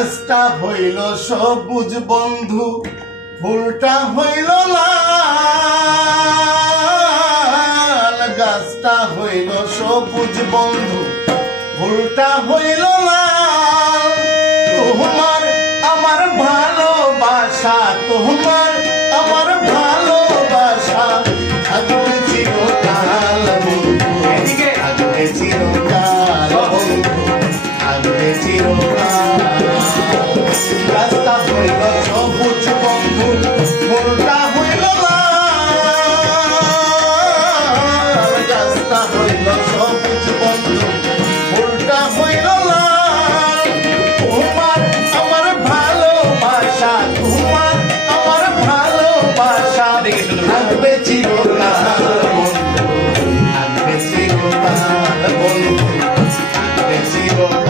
গাছটা হইল সবুজ বন্ধু, ফুলটা হইল লাল। গাছটা হইল সবুজ বন্ধু, ফুলটা হইল লাল। তোমার আমার ভালোবাসা, তোমার আমার ভালোবাসা থাকবে চিরকাল বন্ধু, থাকবে চিরকাল বন্ধু, থাকবে চিরকাল। রাস্তা হইল সবুজ বন্ধু, ফুলটা হইল লাল। রাস্তা হইল সবুজ বন্ধু, ফুলটা হইল লাল। তোমার আমার ভালোবাসা, তোমার আমার ভালোবাসা থাকবে চিরকাল বন্ধু, থাকবে চিরকাল বন্ধু, থাকবে চিরকাল।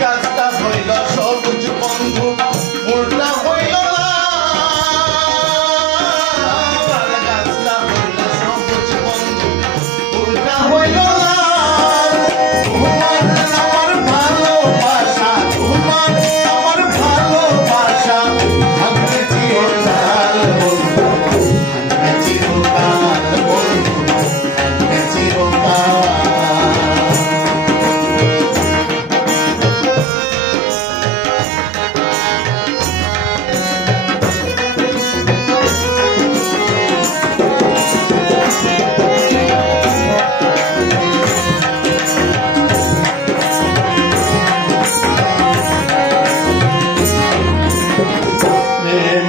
গাছটা হইল সবুজ বন্ধু, ফুলটা হইল লাল। গাছটা হইল সবুজ বন্ধু, ফুলটা হইল লাল। তোমার আমার ভালোবাসা, তোমার আমার ভালোবাসা থাকবে চিরকাল বন্ধু, থাকবে চিরকাল বন্ধু, থাকবে চিরকাল।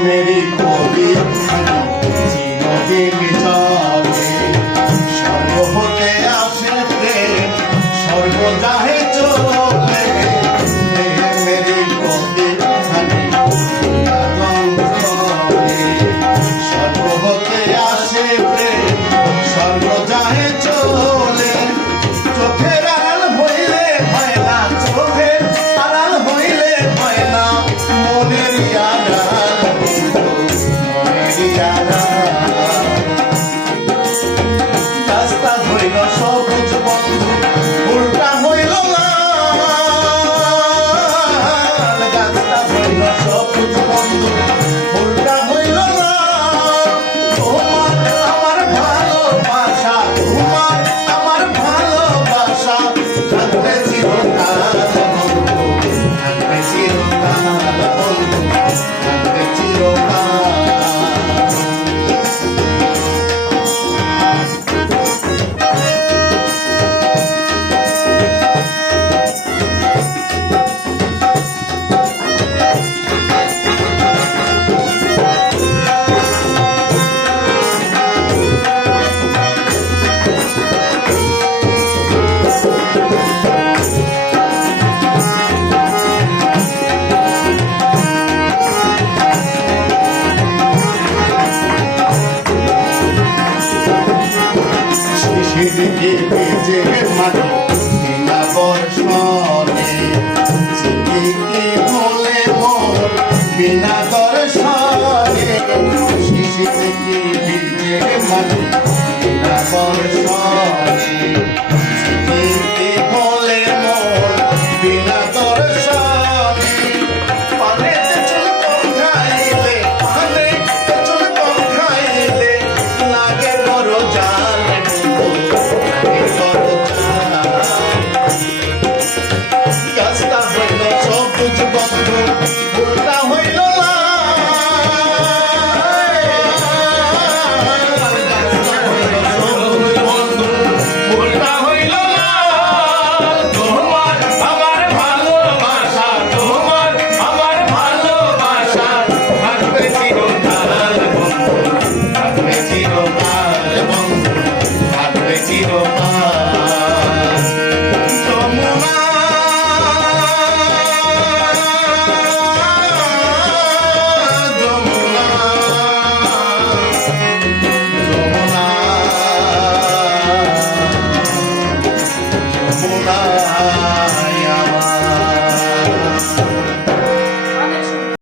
मेरी कवि চিরদিন চলে, স্বর্গ হতে আসে প্রেম, স্বর্গ যাহে চলে। মেরি কবি স্বর্গ হতে আসে প্রেম, স্বর্গ যাহে চলে। চোখের আড়াল হইলে হয় না, চোখের আড়াল হইলে হয় না মনের আড়াল, মনের আড়াল। রাস্তা হইল সবুজ বন্ধু, ফুলটা হইল লাল। গাছটা হইল সবুজ বন্ধু, ফুলটা হইল লাল। তোমার আমার ভালোবাসা, তোমার আমার ভালোবাসা থাকবে চিরকাল বন্ধু, থাকবে চিরকাল বন্ধু, থাকবে চিরকাল। শিশিরকে ভেজে মাটি বিনা বর্ষণে, চিঠিকে বলে মোর বিনা